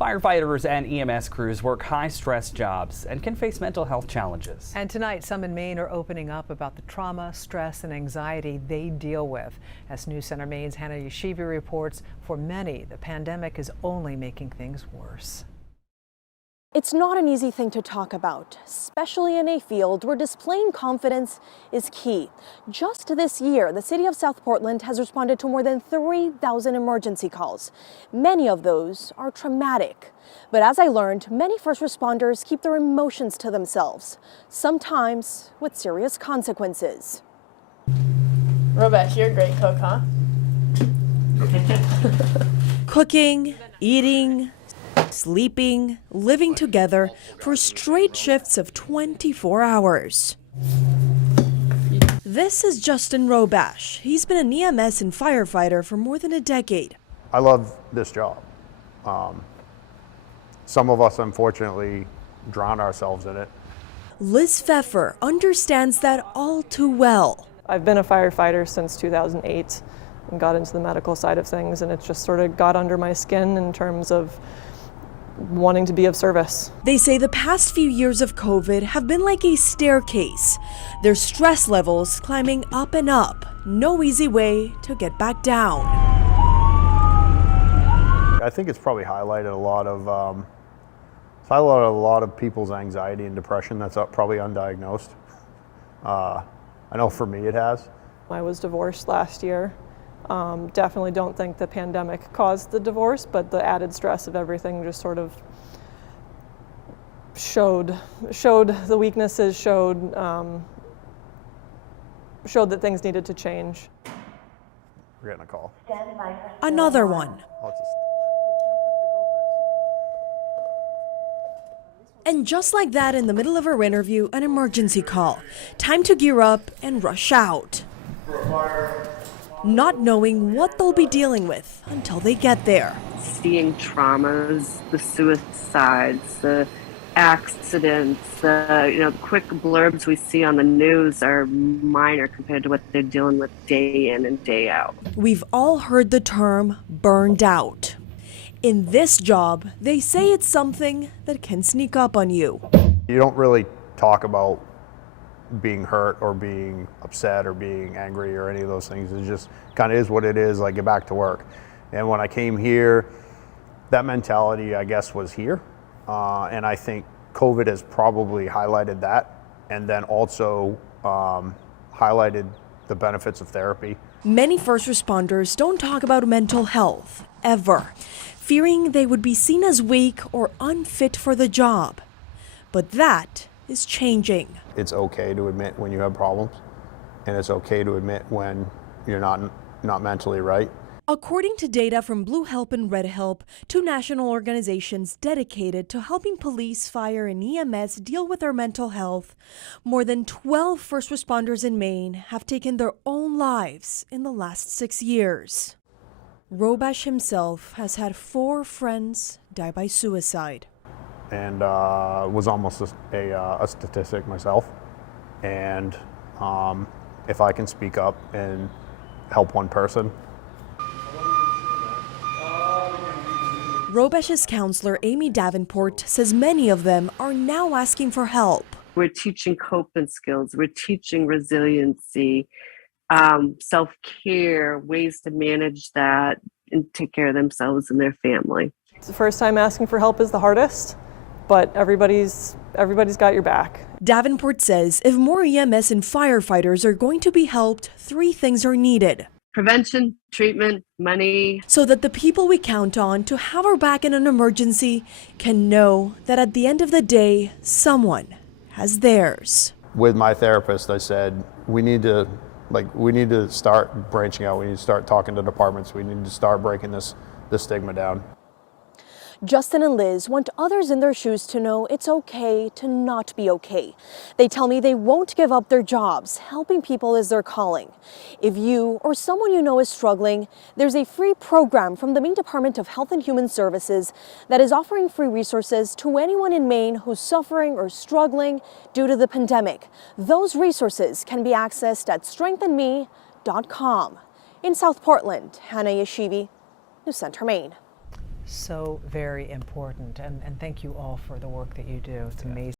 Firefighters and EMS crews work high-stress jobs and can face mental health challenges. And tonight, some in Maine are opening up about the trauma, stress, and anxiety they deal with. As News Center Maine's Hannah Yeshivi reports, for many, the pandemic is only making things worse. It's not an easy thing to talk about, especially in a field where displaying confidence is key. Just this year, the city of South Portland has responded to more than 3,000 emergency calls. Many of those are traumatic. But as I learned, many first responders keep their emotions to themselves, sometimes with serious consequences. Robesh, you're a great cook, huh? Cooking, eating, sleeping, living together for straight shifts of 24 hours. This is Justin Robesh. He's been an EMS and firefighter for more than a decade. I love this job. Some of us, unfortunately, drown ourselves in it. Liz Pfeffer understands that all too well. I've been a firefighter since 2008 and got into the medical side of things, and it just sort of got under my skin in terms of wanting to be of service. They say the past few years of COVID have been like a staircase. Their stress levels climbing up and up. No easy way to get back down. I think it's probably highlighted a lot of people's anxiety and depression that's probably undiagnosed. I know for me it has. I was divorced last year. Definitely don't think the pandemic caused the divorce, but the added stress of everything just sort of showed the weaknesses, showed that things needed to change. We're getting a call. Another one. And just like that, in the middle of her interview, an emergency call. Time to gear up and rush out, not knowing what they'll be dealing with until they get there. Seeing traumas, the suicides, the accidents, the quick blurbs we see on the news are minor compared to what they're dealing with day in and day out. We've all heard the term burned out. In this job, they say it's something that can sneak up on you. You don't really talk about being hurt or being upset or being angry or any of those things. It just kind of is what it is, like get back to work. And when I came here, that mentality, I guess, was here. And I think COVID has probably highlighted that, and then also highlighted the benefits of therapy. Many first responders don't talk about mental health, ever, fearing they would be seen as weak or unfit for the job. But that is changing. It's okay to admit when you have problems, and it's okay to admit when you're not mentally right. According to data from Blue Help and Red Help, two national organizations dedicated to helping police, fire, and EMS deal with their mental health, more than 12 first responders in Maine have taken their own lives in the last 6 years. Robesh himself has had 4 friends die by suicide. And was almost a statistic myself. And if I can speak up and help one person. Robesh's counselor, Amy Davenport, says many of them are now asking for help. We're teaching coping skills, we're teaching resiliency, self-care, ways to manage that and take care of themselves and their family. The first time asking for help is the hardest, but everybody's got your back. Davenport says if more EMS and firefighters are going to be helped, 3 things are needed. Prevention, treatment, money. So that the people we count on to have our back in an emergency can know that at the end of the day, someone has theirs. With my therapist, I said, we need to start branching out. We need to start talking to departments. We need to start breaking this stigma down. Justin and Liz want others in their shoes to know it's okay to not be okay. They tell me they won't give up their jobs. Helping people is their calling. If you or someone you know is struggling, there's a free program from the Maine Department of Health and Human Services that is offering free resources to anyone in Maine who's suffering or struggling due to the pandemic. Those resources can be accessed at strengthenme.com. In South Portland, Hannah Yeshivi, News Center, Maine. So very important. And thank you all for the work that you do. It's amazing.